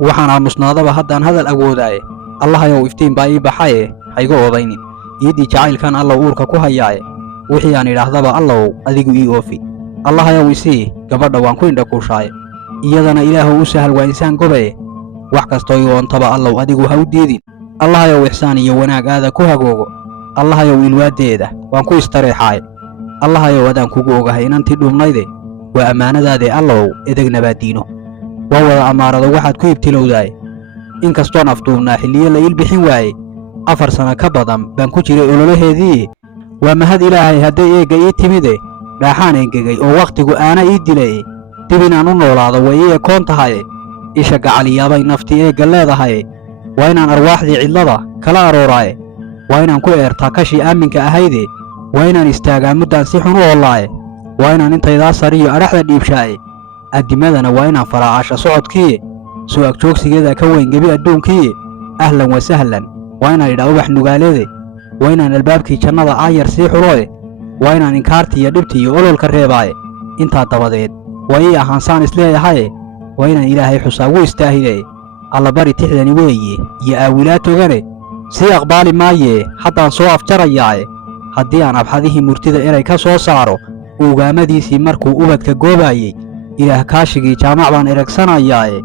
waxaan aamusnaadaba haddaan hadal awoodaaye allahayow iftiin baa ii baxaye hayga odaynin iiddii jacaylkan allow uurka ku hayaaye wixii aan idhaahdaba allow adigu ii oofi allahayow isii gabadha waan ku indhakuushaaye iyadana ilaahow u sahal waa insaan gobaye wax kastoo ii oontaba allow adigu ha u diidin allahayow ixsaan iyo wanaag aada ku hagoogo allahayow ilwaaddeeda waan ku istareexaaye allahayow adaan kugu ogahay inantii dhuubnayde waa ammaanadaadee allow edegna diino waa wada ammaarado waxaad ku ibtilowdaaye in kastoon afduubnaa xilliyo la iil bixin waaye 4 sano ka badan baan ku jiray ololaheedii waa mahad ilaahay hadday eegga ii timide dhaaxaan engegay oo wakhtigu aana ii dilay dib inaan u noolaado way ii ekoon tahaye isha gacaliyaabay naftii eegga leedahaye waa inaan arwaaxdii cidlada kala arooraaye waa inaan ku eertaa kashii aaminka ahayde waa inaan istaagaa muddaan si xun u oolaaye waa inaan intaydaa sariyo adhaxda dhiibshaaye addimadana waa inaan faraacasha socodkiiye soo agjoogsigeeda ka weyn gebi adduunkiiye ahlan wa sahlan waa inaan idhaa ubax nugaaleede waa inaan albaabkii jannada aayar sii xuloe waa inaan inkaartii iyo dhibtii iyo ololka reebaaye intaa dabadeed waa ii ahaansaan isleeyahaye waa inaan ilaahay xusaa gu istaahile allabari tixdani weeye iyo aawilaad togane sii aqbaali maayee haddaan soo afjarayaaye haddii aan abxadihii murtida eray ka soo saaro ugaamadiisii markuu ubadka goobaayey ilaah kaashigii jaamac baan eragsanayaaye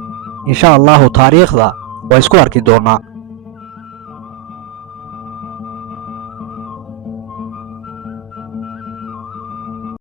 insha allaahu taariikhda waa isku arki doonnaa.